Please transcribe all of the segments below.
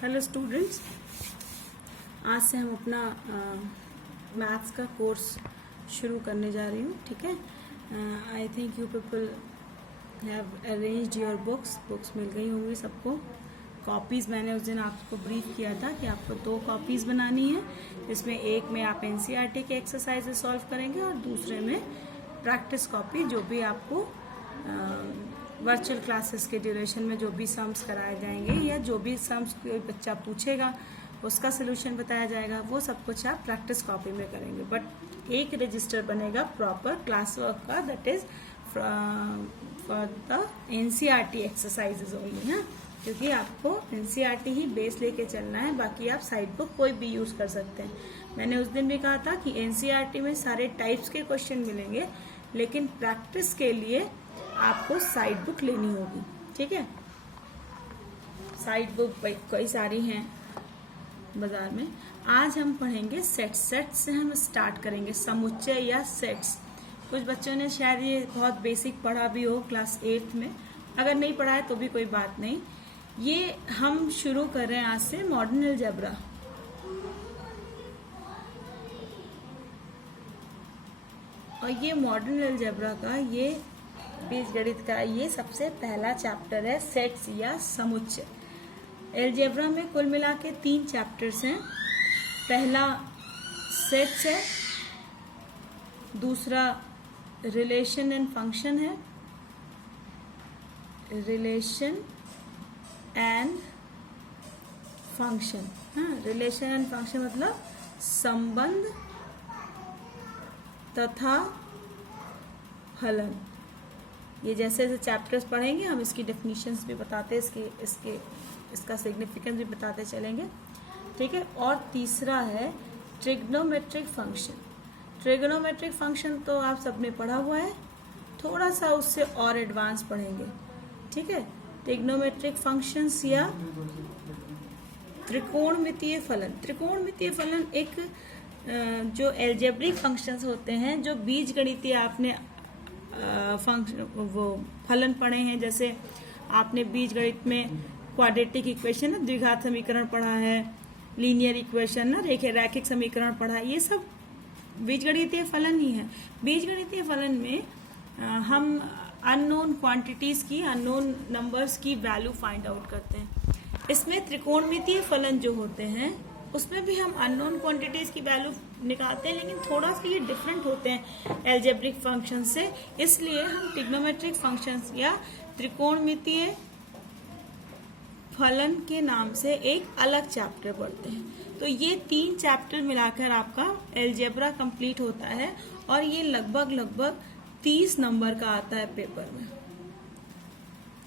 Hello students, आज से हम अपना मैथ्स का कोर्स शुरू करने जा रही हूँ। ठीक है, I think you people have arranged your books मिल गई होंगी सबको। कॉपीज़ मैंने उस दिन आपको ब्रीफ किया था कि आपको 2 कॉपीज़ बनानी है। इसमें एक में आप एनसीईआरटी के एक्सरसाइजेस सॉल्व करेंगे और दूसरे में प्रैक्टिस कॉपी, जो भी आपको वर्चुअल क्लासेस के ड्यूरेशन में जो भी सम्स कराए जाएंगे या जो भी सम्स कोई बच्चा पूछेगा उसका सोल्यूशन बताया जाएगा, वो सब कुछ आप प्रैक्टिस कॉपी में करेंगे। बट एक रजिस्टर बनेगा प्रॉपर क्लास वर्क का, that is for the NCERT exercises only ना, क्योंकि आपको एनसीईआरटी ही बेस लेके चलना है। बाकी आप साइड बुक कोई भी यूज कर सकते हैं। मैंने उस दिन भी कहा था कि एनसीईआरटी में सारे टाइप्स के क्वेश्चन मिलेंगे, लेकिन प्रैक्टिस के लिए आपको साइड बुक लेनी होगी। ठीक है, साइड बुक कई सारी हैं बाजार में। आज हम पढ़ेंगे सेट्स। सेट्स से हम स्टार्ट करेंगे, समुच्चय या सेट्स। कुछ बच्चों ने शायद ये बहुत बेसिक पढ़ा भी हो क्लास 8th में, अगर नहीं पढ़ा है तो भी कोई बात नहीं। ये हम शुरू कर रहे हैं आज से मॉडर्न अलजेब्रा। और ये मॉडर्न अलजेब्रा का, ये बीजगणित का ये सबसे पहला चैप्टर है, सेट्स या समुच्चय। अलजेब्रा में कुल मिला के 3 चैप्टर्स हैं। पहला सेट्स है, दूसरा रिलेशन एंड फंक्शन है, रिलेशन एंड फंक्शन। हाँ, रिलेशन एंड फंक्शन मतलब संबंध तथा फलन। ये जैसे जैसे चैप्टर्स पढ़ेंगे हम इसकी डेफिनेशंस भी बताते, इसका सिग्निफिकेंस भी बताते चलेंगे। ठीक है, और तीसरा है ट्रिग्नोमेट्रिक फंक्शन। ट्रिग्नोमेट्रिक फंक्शन तो आप सबने पढ़ा हुआ है, थोड़ा सा उससे और एडवांस पढ़ेंगे। ठीक है, ट्रिग्नोमेट्रिक फंक्शंस या त्रिकोणमितीय फलन। त्रिकोणमितीय फलन एक जो एल्जेब्रिक फंक्शंस होते हैं, जो बीजगणितीय आपने फंक्शन वो फलन पढ़े हैं। जैसे आपने बीजगणित में क्वाड्रेटिक इक्वेशन ना, द्विघात समीकरण पढ़ा है, लीनियर इक्वेशन ना, रैखिक समीकरण पढ़ा है। ये सब बीजगणितीय फलन ही है। बीजगणितीय फलन में हम अननोन क्वांटिटीज की, अननोन नंबर्स की वैल्यू फाइंड आउट करते हैं। इसमें त्रिकोणमितीय फलन जो होते हैं उसमें भी हम अननोन क्वांटिटीज की वैल्यू निकालते हैं, लेकिन थोड़ा सा ये डिफरेंट होते हैं एल्जेब्रिक फंक्शन से। इसलिए हम ट्रिग्नोमेट्रिक फंक्शंस या त्रिकोणमितीय फलन के नाम से एक अलग चैप्टर पढ़ते हैं। तो ये 3 चैप्टर मिलाकर आपका एल्जेब्रा कंप्लीट होता है, और ये लगभग 30 नंबर का आता है पेपर में।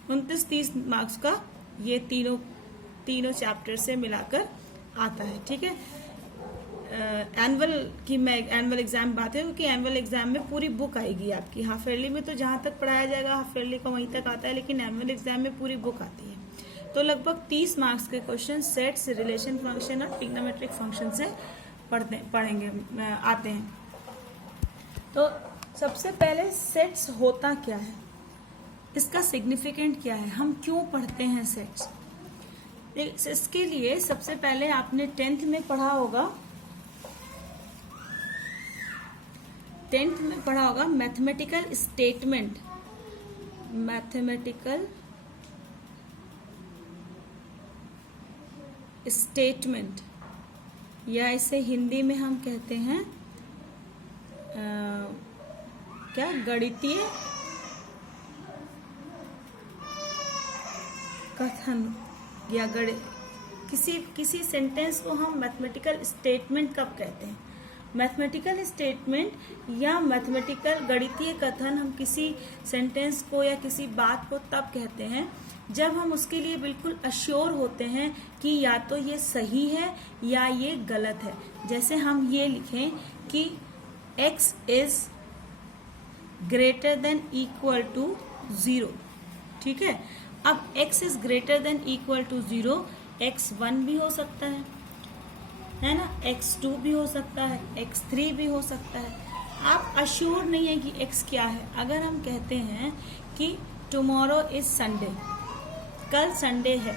29-30 मार्क्स का ये तीनों चैप्टर से मिलाकर आता है। ठीक है, एनुअल एग्जाम बात है, क्योंकि एनुअल एग्जाम में पूरी बुक आएगी आपकी। हाफ ईयरली में तो जहां तक पढ़ाया जाएगा हाफ ईयरली का वहीं तक आता है, लेकिन एनुअल एग्जाम में पूरी बुक आती है। तो लगभग 30 मार्क्स के क्वेश्चन सेट्स, रिलेशन फंक्शन और ट्रिग्नोमेट्रिक फंक्शन से आते हैं। तो सबसे पहले सेट्स होता क्या है, इसका सिग्निफिकेंट क्या है, हम क्यों पढ़ते हैं सेट्स। इसके लिए सबसे पहले आपने 10th में पढ़ा होगा, मैथमेटिकल स्टेटमेंट। मैथमेटिकल स्टेटमेंट, या इसे हिंदी में हम कहते हैं क्या, गणितीय कथन या किसी सेंटेंस को हम मैथमेटिकल स्टेटमेंट कब कहते हैं। मैथमेटिकल स्टेटमेंट या मैथमेटिकल गणितीय कथन हम किसी सेंटेंस को या किसी बात को तब कहते हैं जब हम उसके लिए बिल्कुल अश्योर होते हैं कि या तो ये सही है या ये गलत है। जैसे हम ये लिखें कि x is greater than equal to 0। ठीक है, अब x is greater than equal to 0, x1 भी हो सकता है ना, x2 भी हो सकता है, x3 भी हो सकता है। आप अश्योर नहीं है कि x क्या है। अगर हम कहते हैं कि टुमारो इज संडे, कल संडे है,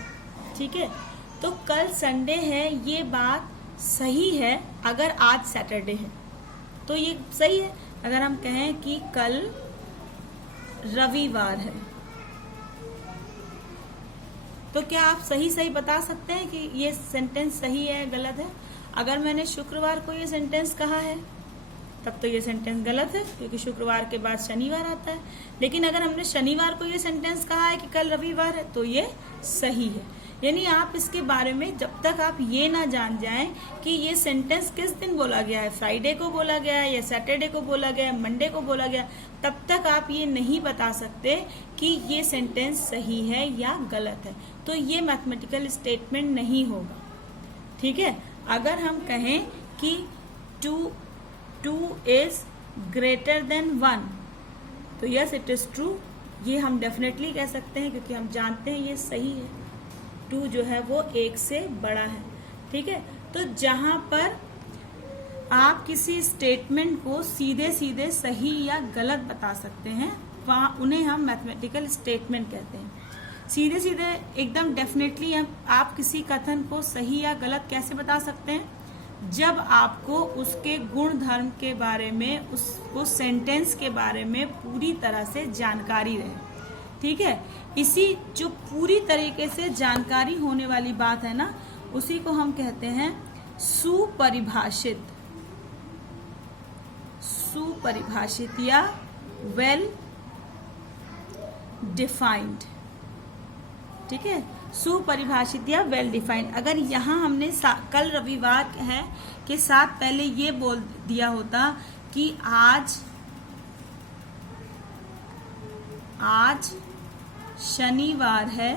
ठीक है, तो कल संडे है ये बात सही है अगर आज सैटरडे है तो ये सही है। अगर हम कहें कि कल रविवार है तो क्या आप सही सही बता सकते हैं कि ये सेंटेंस सही है गलत है? अगर मैंने शुक्रवार को ये सेंटेंस कहा है तब तो ये सेंटेंस गलत है क्योंकि शुक्रवार के बाद शनिवार आता है। लेकिन अगर हमने शनिवार को ये सेंटेंस कहा है कि कल रविवार है तो ये सही है। यानी आप इसके बारे में जब तक आप ये ना जान जाएं कि ये सेंटेंस किस दिन बोला गया है, फ्राइडे को बोला गया है या सैटरडे को बोला गया है, मंडे को बोला गया, तब तक आप ये नहीं बता सकते कि ये सेंटेंस सही है या गलत है। तो ये मैथमेटिकल स्टेटमेंट नहीं होगा। ठीक है। अगर हम कहें कि 2 is greater than 1 तो यस इट इज ट्रू, ये हम डेफिनेटली कह सकते हैं क्योंकि हम जानते हैं ये सही है। 2 जो है वो 1 से बड़ा है। ठीक है। तो जहां पर आप किसी स्टेटमेंट को सीधे सीधे सही या गलत बता सकते हैं वहां उन्हें हम मैथमेटिकल स्टेटमेंट कहते हैं। सीधे सीधे एकदम डेफिनेटली आप किसी कथन को सही या गलत कैसे बता सकते हैं? जब आपको उसके गुण धर्म के बारे में उस सेंटेंस के बारे में पूरी तरह से जानकारी रहे। ठीक है। इसी जो पूरी तरीके से जानकारी होने वाली बात है ना, उसी को हम कहते हैं सुपरिभाषित या वेल डिफाइंड। ठीक है। सुपरिभाषित या वेल डिफाइंड। अगर यहाँ हमने कल रविवार है के साथ पहले ये बोल दिया होता कि आज शनिवार है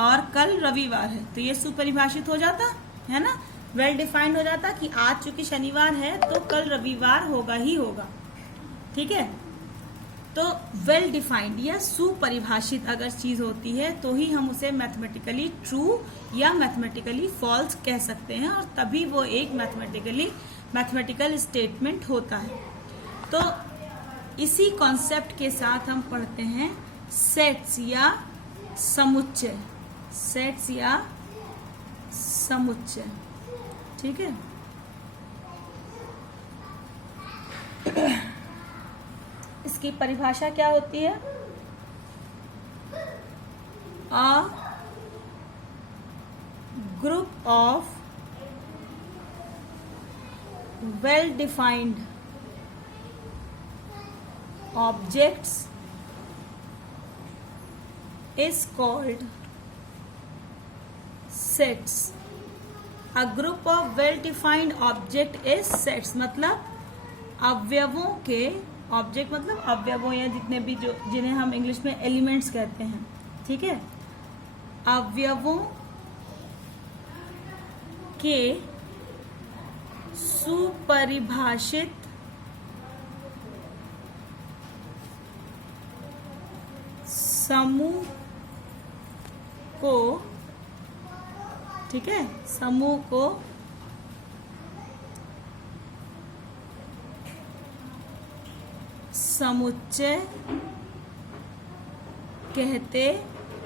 और कल रविवार है तो ये सुपरिभाषित हो जाता है ना, वेल डिफाइंड हो जाता कि आज चूंकि शनिवार है तो कल रविवार होगा ही होगा। ठीक है। तो वेल डिफाइंड या सुपरिभाषित अगर चीज होती है तो ही हम उसे मैथमेटिकली ट्रू या मैथमेटिकली फॉल्स कह सकते हैं और तभी वो एक मैथमेटिकल स्टेटमेंट होता है। तो इसी कॉन्सेप्ट के साथ हम पढ़ते हैं सेट्स या समुच्चय। ठीक है। इसकी परिभाषा क्या होती है? A group of well defined objects is called sets. A group of well defined object is sets मतलब अवयवों के, ऑब्जेक्ट मतलब अवयवों या जितने भी जो जिन्हें हम इंग्लिश में एलिमेंट्स कहते हैं। ठीक है। अवयवों के सुपरिभाषित समूह को, ठीक है, समूह को समुच्चय कहते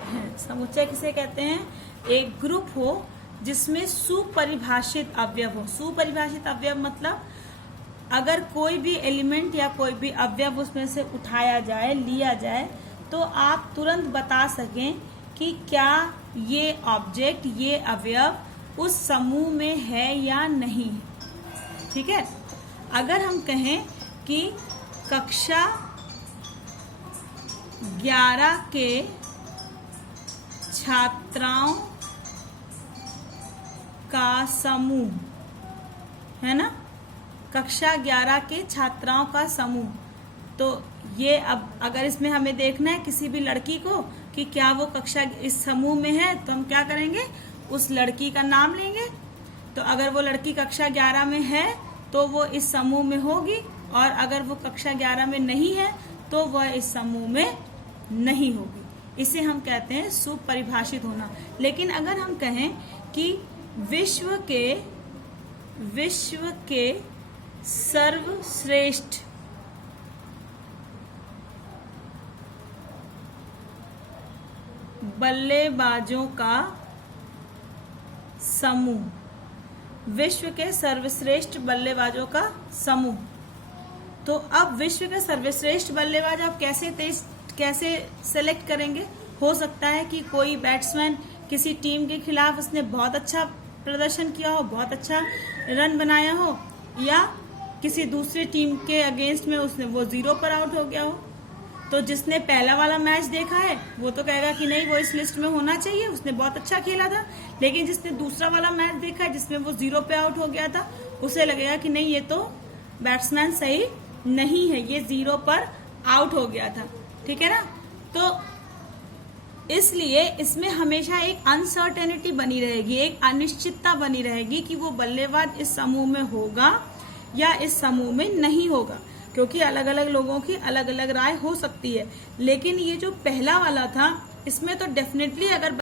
हैं। समुच्चय किसे कहते हैं? एक ग्रुप हो जिसमें सुपरिभाषित अवयव हो। सुपरिभाषित अवयव मतलब अगर कोई भी एलिमेंट या कोई भी अवयव उसमें से उठाया जाए, लिया जाए, तो आप तुरंत बता सकें कि क्या ये ऑब्जेक्ट, ये अवयव उस समूह में है या नहीं। ठीक है। अगर हम कहें कि कक्षा 11 के छात्राओं का समूह है ना, कक्षा 11 के छात्राओं का समूह, तो ये अब अगर इसमें हमें देखना है किसी भी लड़की को कि क्या वो कक्षा इस समूह में है, तो हम क्या करेंगे, उस लड़की का नाम लेंगे। तो अगर वो लड़की कक्षा 11 में है तो वो इस समूह में होगी, और अगर वो कक्षा 11 में नहीं है तो वह इस समूह में नहीं होगी। इसे हम कहते हैं सुपरिभाषित होना। लेकिन अगर हम कहें कि विश्व के सर्वश्रेष्ठ बल्लेबाजों का समूह, विश्व के सर्वश्रेष्ठ बल्लेबाजों का समूह। तो अब विश्व के सर्वश्रेष्ठ बल्लेबाज आप कैसे सेलेक्ट करेंगे? हो सकता है कि कोई बैट्समैन किसी टीम के खिलाफ उसने बहुत अच्छा प्रदर्शन किया हो, बहुत अच्छा रन बनाया हो, या किसी दूसरी टीम के अगेंस्ट में उसने वो 0 पर आउट हो गया हो। तो जिसने पहला वाला मैच देखा है वो तो कहेगा कि नहीं वो इस लिस्ट में होना चाहिए, उसने बहुत अच्छा खेला था। लेकिन जिसने दूसरा वाला मैच देखा है जिसमें वो 0 पे आउट हो गया था, उसे लगेगा कि नहीं ये तो बैट्समैन सही नहीं है, ये 0 पर आउट हो गया था। ठीक है ना? तो इसलिए इसमें हमेशा एक अनसर्टेनिटी बनी रहेगी, एक अनिश्चितता बनी रहेगी कि वो बल्लेबाज इस समूह में होगा या इस समूह में नहीं होगा, क्योंकि अलग अलग लोगों की अलग अलग राय हो सकती है। लेकिन ये जो पहला वाला था इसमें तो डेफिनेटली अगर